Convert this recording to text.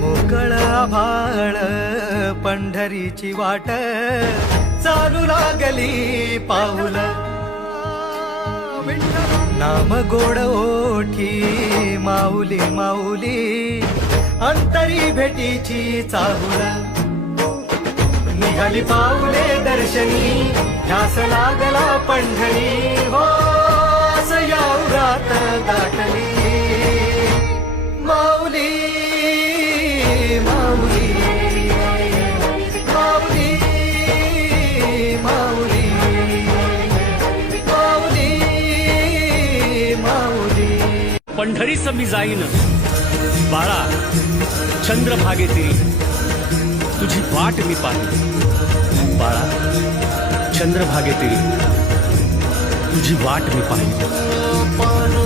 मोकळ आभाळ पंढरीची वाट चालू लागली पाऊल नाम गोड ओठी माऊली माऊली अंतरी भेटीची चाहुल निघाली पाऊले दर्शनी ध्यास लागला पंढरी हो यात गाठली माऊली माऊली माऊली माऊली माऊली माऊली पंढरीचं मी जाईन बाळा चंद्रभागे तिरी तुझी वाट मी पाहिली बाळा चंद्रभागे तिरी तुझी वाट मी पाहिली